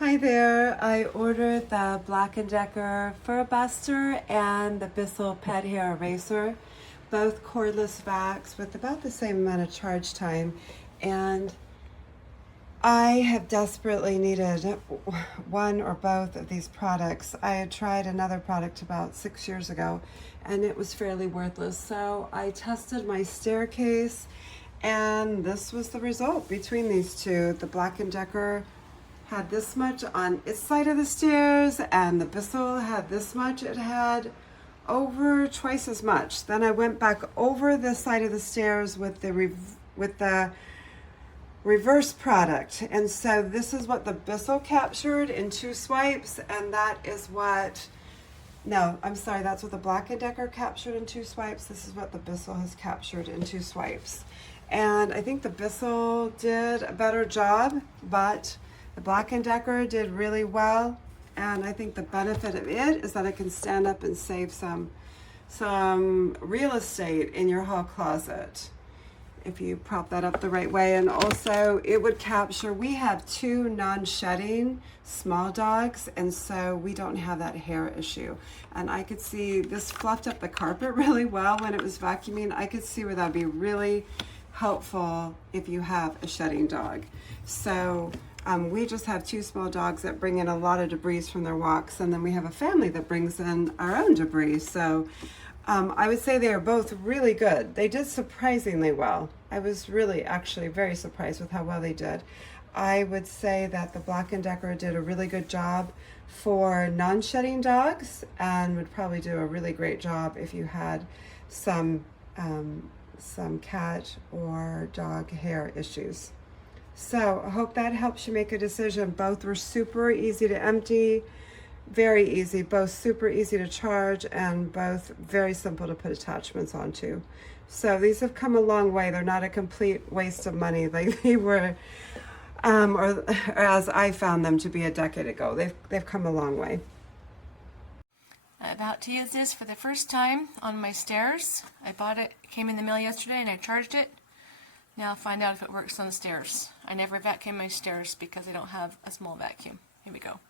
Hi there, I ordered the BLACK+DECKER Fur Buster and the Bissell Pet Hair Eraser, both cordless vacs with about the same amount of charge time, and I have desperately needed one or both of these products. I had tried another product about 6 years ago and it was fairly worthless, so I tested my staircase and this was the result between these two. The BLACK+DECKER had this much on its side of the stairs and the Bissell had this much. It had over twice as much. Then I went back over the side of the stairs with the reverse product, and so this is what the Bissell captured in 2 swipes, and that is what, no, I'm sorry, that's what the BLACK+DECKER captured in 2 swipes. This is what the Bissell has captured in 2 swipes. And I think the Bissell did a better job, but the BLACK+DECKER did really well, and I think the benefit of it is that it can stand up and save some real estate in your hall closet if you prop that up the right way. And also it would capture, we have 2 non-shedding small dogs, and so we don't have that hair issue. And I could see this fluffed up the carpet really well when it was vacuuming. I could see where that'd be really helpful if you have a shedding dog. So we just have 2 small dogs that bring in a lot of debris from their walks, and then we have a family that brings in our own debris. So I would say they are both really good. They did surprisingly well. I was really actually very surprised with how well they did. I would say that the BLACK+DECKER did a really good job for non-shedding dogs and would probably do a really great job if you had some cat or dog hair issues. So I hope that helps you make a decision. Both were super easy to empty, very easy, both super easy to charge, and both very simple to put attachments onto. So these have come a long way. They're not a complete waste of money like they were, or as I found them to be a decade ago. They've come a long way. I'm about to use this for the first time on my stairs. I bought it, came in the mail yesterday, and I charged it. Now I'll find out if it works on the stairs. I never vacuum my stairs because I don't have a small vacuum. Here we go.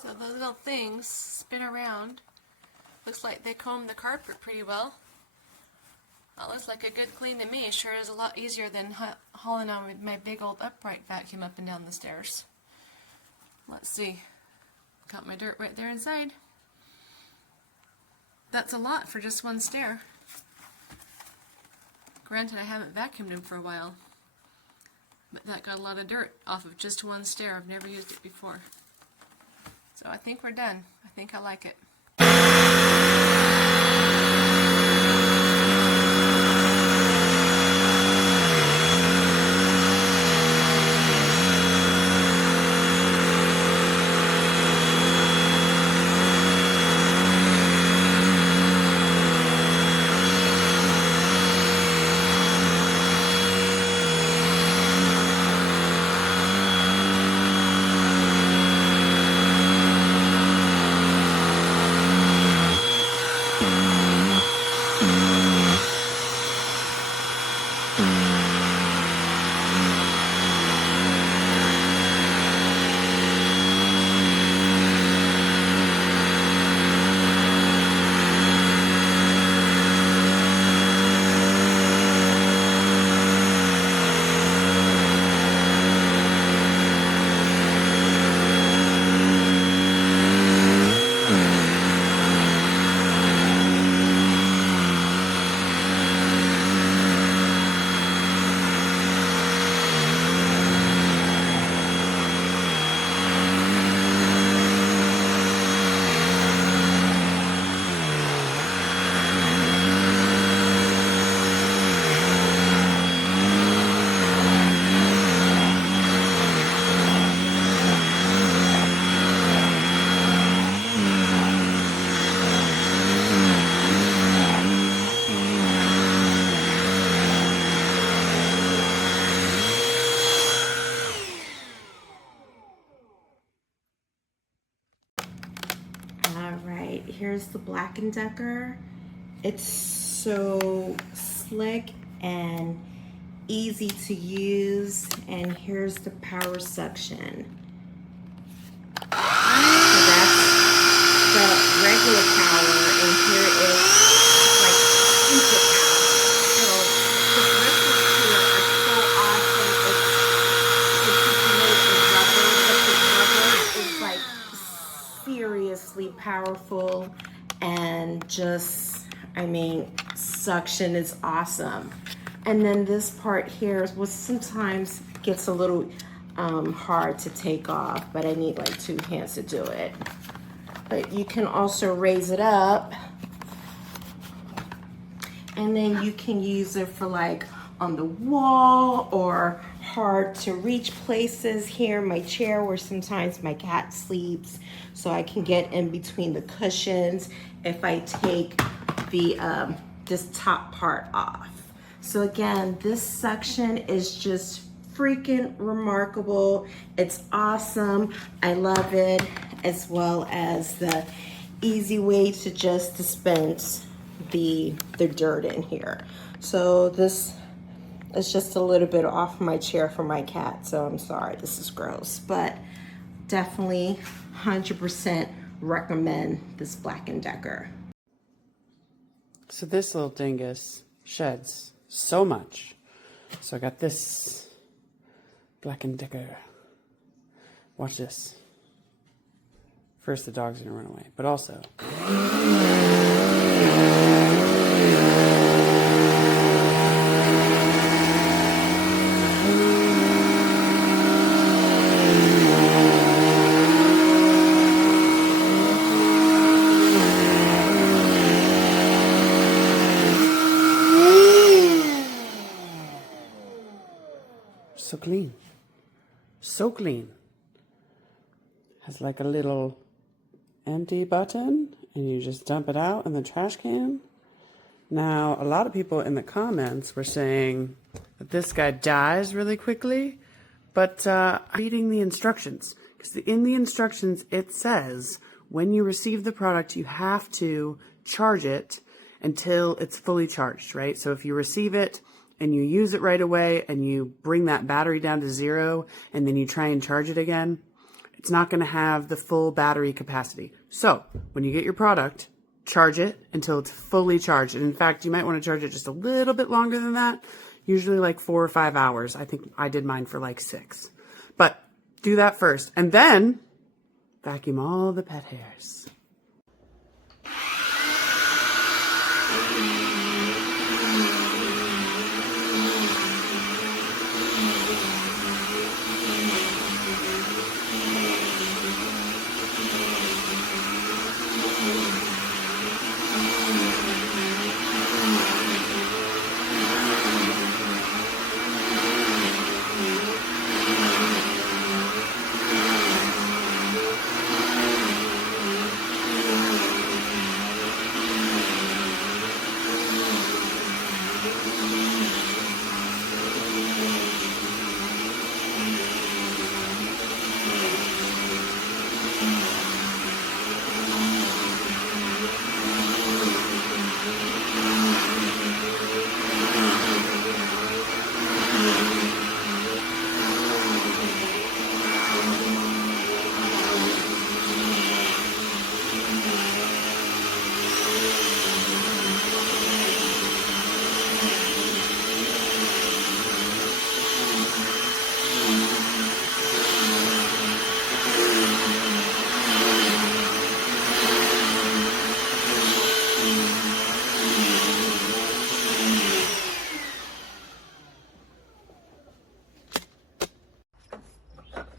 So those little things spin around. Looks like they comb the carpet pretty well. That looks like a good clean to me. It sure is a lot easier than hauling on with my big old upright vacuum up and down the stairs. Let's see. Got my dirt right there inside. That's a lot for just one stair. Granted, I haven't vacuumed them for a while, but that got a lot of dirt off of just one stair. I've never used it before. So I think we're done. I think I like it. here's the Black & Decker. It's so slick and easy to use, and here's the power suction. So that's the regular power, and here is like super power. So the bristles here are so awesome. It's made of rubber, but the rubber is like seriously powerful, and just, I mean, suction is awesome. And then this part here is what sometimes gets a little hard to take off, but I need like 2 hands to do it. But you can also raise it up, and then you can use it for like on the wall or hard to reach places. Here, my chair where sometimes my cat sleeps, so I can get in between the cushions if I take the this top part off. So again, this suction is just freaking remarkable. It's awesome. I love it, as well as the easy way to just dispense the dirt in here. So this is just a little bit off my chair for my cat, so I'm sorry, this is gross, but definitely 100% recommend this Black & Decker. So this little dingus sheds so much. So I got this Black & Decker. Watch this. First the dog's gonna run away, but also so clean. So clean. Has like a little empty button, and you just dump it out in the trash can. Now, a lot of people in the comments were saying that this guy dies really quickly, but reading the instructions, because in the instructions it says when you receive the product, you have to charge it until it's fully charged, right? So if you receive it and you use it right away and you bring that battery down to 0 and then you try and charge it again, it's not going to have the full battery capacity. So when you get your product, charge it until it's fully charged. And in fact, you might want to charge it just a little bit longer than that, usually like 4 or 5 hours. I think I did mine for like 6. But do that first, and then vacuum all the pet hairs.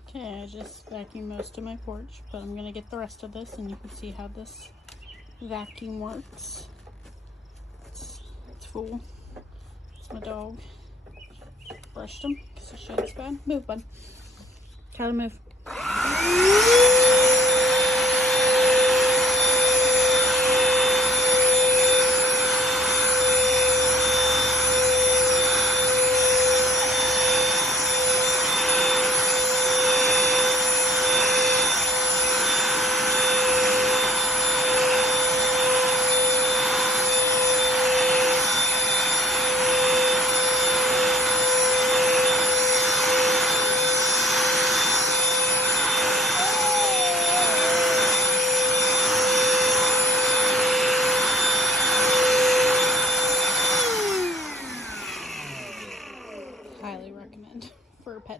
Okay, I just vacuumed most of my porch, but I'm gonna get the rest of this and you can see how this vacuum works. It's full. It's my dog. Brushed him because his shed's bad. Move, bud. Try to move.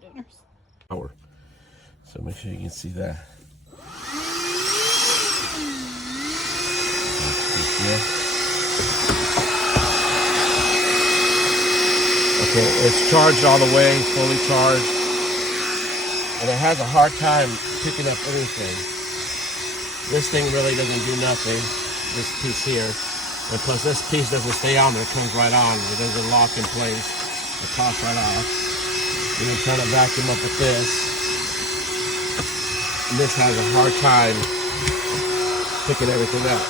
pet owners. Power. So make sure you can see that. Okay, it's charged all the way, fully charged. And it has a hard time picking up anything. This thing really doesn't do nothing, this piece here. And plus this piece doesn't stay on there, it comes right on. It doesn't lock in place. It pops right off. You can try to vacuum up with this. And this has a hard time picking everything up.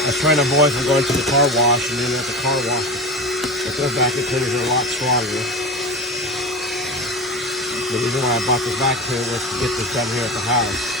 I was trying to avoid from going to the car wash, and then at the car wash, but their vacuum cleaners are a lot stronger. The reason why I bought this vacuum cleaner was to get this done here at the house.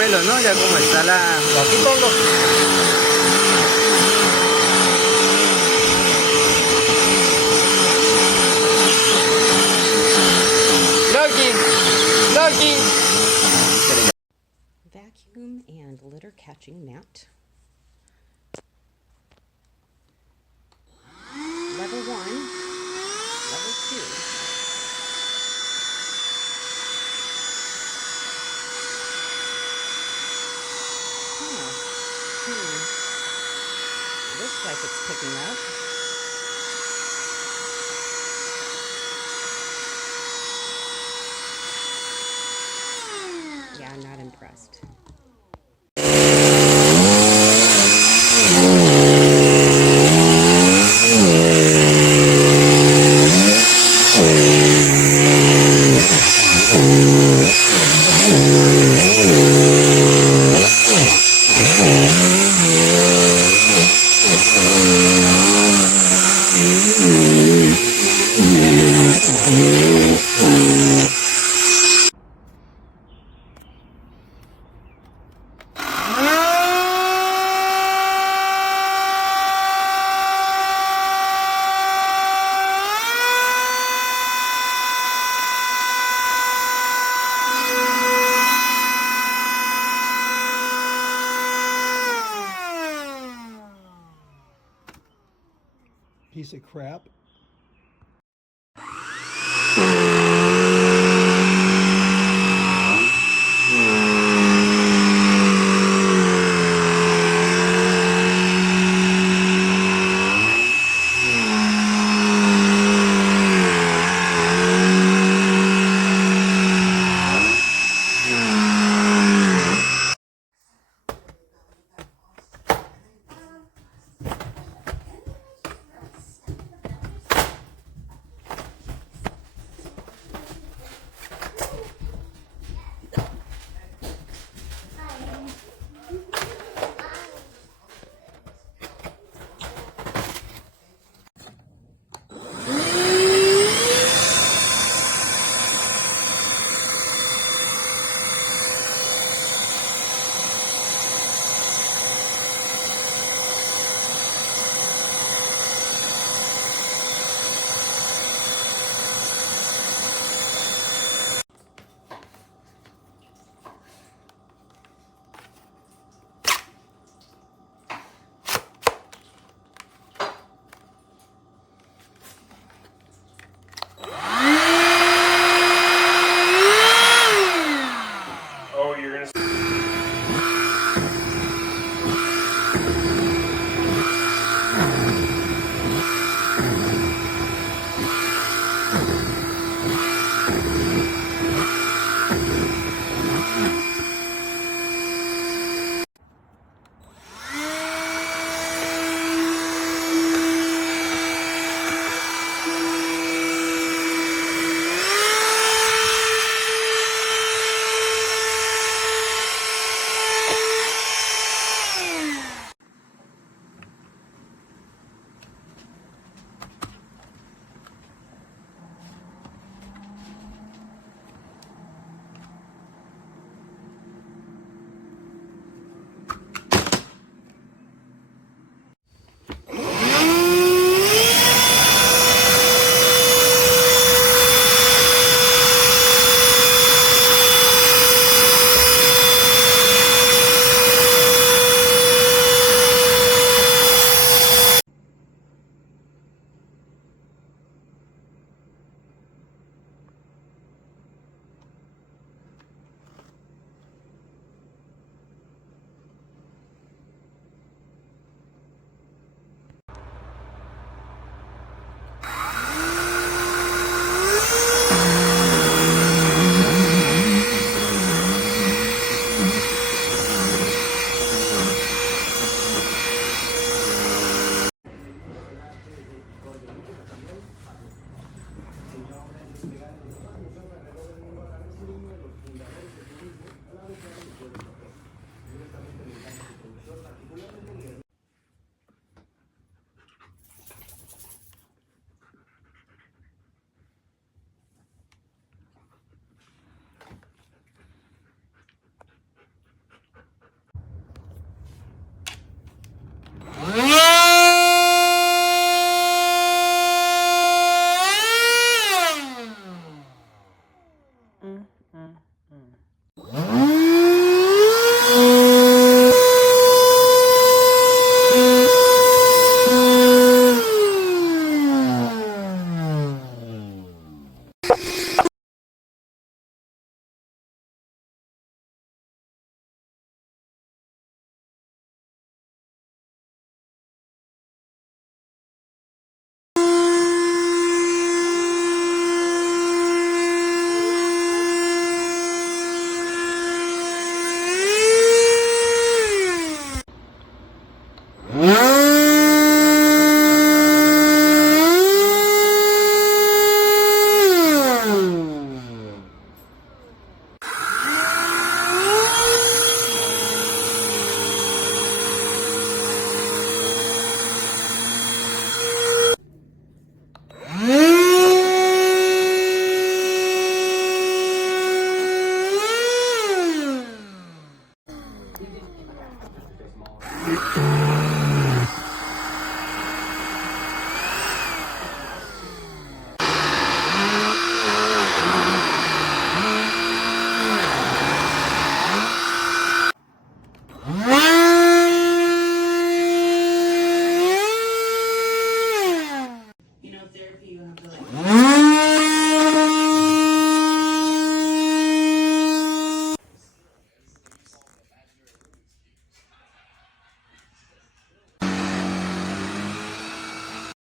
pelo, ¿no? Ya como está la... Aquí pongo. Loki! Loki! Vacuum and litter catching mat. Level 1, level 2. Looks like it's picking up. Yeah, I'm not impressed. Piece of crap.